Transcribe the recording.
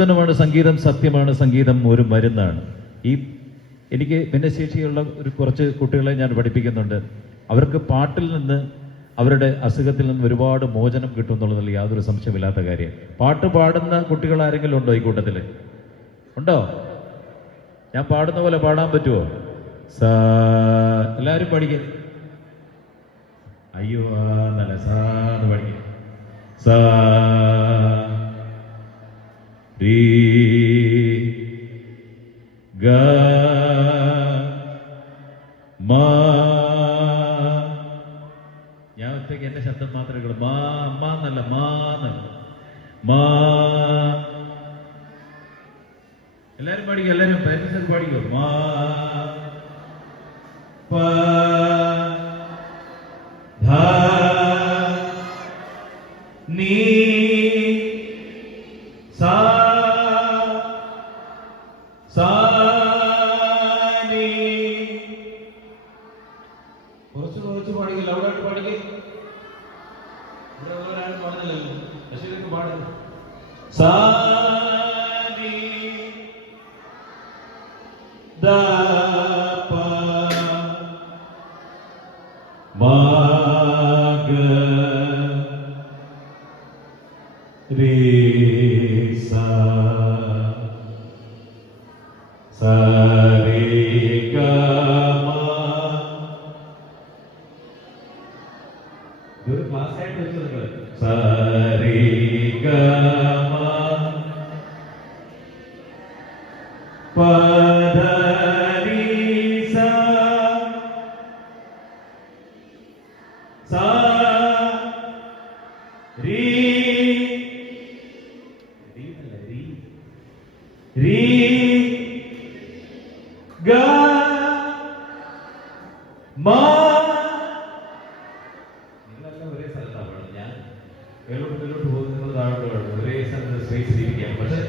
നൂതനമാണ് സംഗീതം സത്യമാണ് സംഗീതം ഒരു മരുന്നാണ്. ഈ എനിക്ക് ഭിന്നശേഷിയുള്ള ഒരു കുറച്ച് കുട്ടികളെ ഞാൻ പഠിപ്പിക്കുന്നുണ്ട്. അവർക്ക് പാട്ടിൽ നിന്ന് അവരുടെ അസുഖത്തിൽ നിന്ന് ഒരുപാട് മോചനം കിട്ടും എന്നുള്ളതിൽ യാതൊരു സംശയമില്ലാത്ത കാര്യം. പാട്ട് പാടുന്ന കുട്ടികൾ ആരെങ്കിലും ഉണ്ടോ ഈ കൂട്ടത്തിൽ? ഉണ്ടോ? ഞാൻ പാടുന്ന പോലെ പാടാൻ പറ്റുമോ സാ എല്ലാവരും പഠിക്കും. അയ്യോ നല്ല നല്ല സാന്ന് പഠിക്കും. സാ ഞാൻ ഒറ്റയ്ക്ക് എന്റെ ശബ്ദം മാത്രമേ ഉള്ളൂ മാ അമ്മ എന്നല്ല മാ എന്നല്ല. മാ. എല്ലാരും പാടിക്കോ എല്ലാരും പാരന്റ്സ് പാടിക്കോ. മാ കുറച്ച് കുറച്ച് പാടിക്കുക ലൗഡായിട്ട് പാടിക്കുക ഇവിടെ ആരും പാടുന്നില്ലല്ലോ. ബഷീർക്ക് പാടുന്നു സാ നീ ദ പ മാ ഗ രേ സാ സ രേ ഗ മ ഇതൊരു ക്ലാസ് ആയിട്ട് വെച്ചു നിങ്ങൾ സ രേ മേലോട്ട് മേലോട്ട് പോകുന്നത് താഴോട്ട് പാടുന്നു ഒരേ സ്ഥലത്ത് സ്പേസ് ഇരിക്കുകയാണ് പക്ഷെ